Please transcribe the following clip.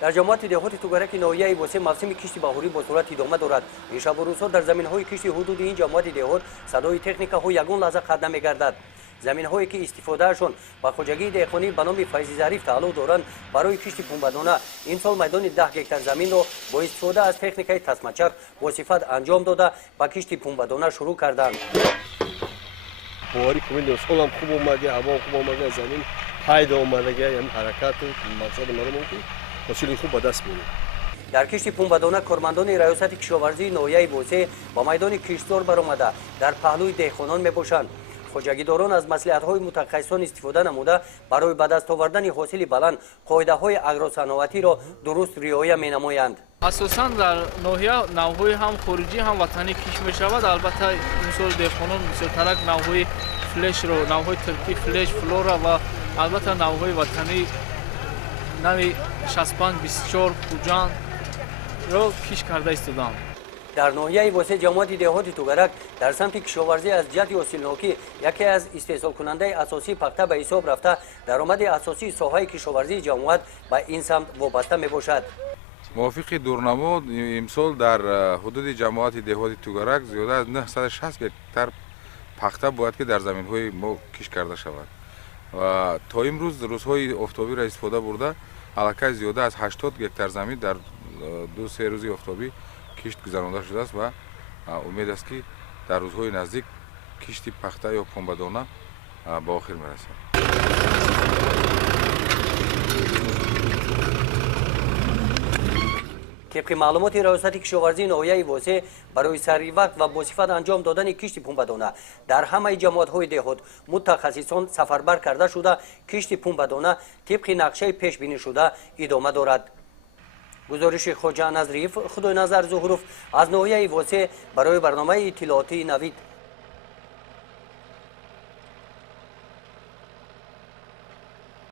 در جماعت دهات توگرک ناحیه واسه موسم کشتی بهاری با سرعت ادامه دارد. این شب و روزها در زمین‌های کشتی حدود این جماعت دهات صدای تکنیک‌ها یگان لحظه قد نمی‌گردد. زمین‌هایی که استفادهشون با خواجگی دهقانی به نام فیض ظریف تعلق دارند برای کشتی پنبه‌دانه امسال میدان 10 هکتار زمین را با استفاده از تکنیک‌های تسمه‌چرخ با صفت انجام داده با کشتی پنبه‌دانه شروع کردند. باری کمی سال هم خوب اومده، هوا خوب اومده، زمین پیدا اومده، یعنی حرکت مقصد مردم که حاصل خوب به دست میاره. در کشتی پنبه‌دانه کارمندان ریاست کشاورزی ناحیه بوسه با میدان کشتزار برآمده در پهلوی دهقانان میباشند. خواجگیداران از مصلحت‌های متخصصان استفاده نموده برای به دست آوردن حاصل بلند قاعده‌های اگروصنعتی را درست رعایت می‌نمایند. اساساً در ناحیه نوهای هم خارجی هم وطنی کش می‌شود. البته امسال دهقانان بسیارترک نوهای فلش رو، نوهای ترکی فلش، فلورا و البته نوهای وطنی نوی 65 24 پوجان رو کش کرده استادند. در ناحیه واسه جماعت دهات توگرک در سمت کشاورزی از جهت حاصلناکی یکی از استحصال کننده اساسی پخته به حساب رفته درآمد اساسی ساحه کشاورزی جماعت به این سمت وابسته میباشد. موافق دورنما امسال در حدود جماعت دهات توگرک زیاده از 960 هکتار پخته باید که در زمین‌های ما کش کرده شود و تا امروز روزهای آفتابی را استفاده برده علاقه زیاده از 80 هکتار زمین در 2-3 روز آفتابی کشت گذرانده شده است و امید است که در روزهای نزدیک کشتی پخته یا پنبه‌دانه به آخر میرسد. طبق معلومات ریاست کشاورزی ناحیه واسه برای سریع وقت و با صفت انجام دادن کشتی پنبه‌دانه در همه جماعت‌های دهات متخصصان سفربر کرده شده کشتی پنبه‌دانه طبق نقشه پیش بینی شده ادامه دارد. گزارش خواجه نظریف خدای نظر ظهروف از ناحیه واسه برای برنامه اطلاعاتی نوید.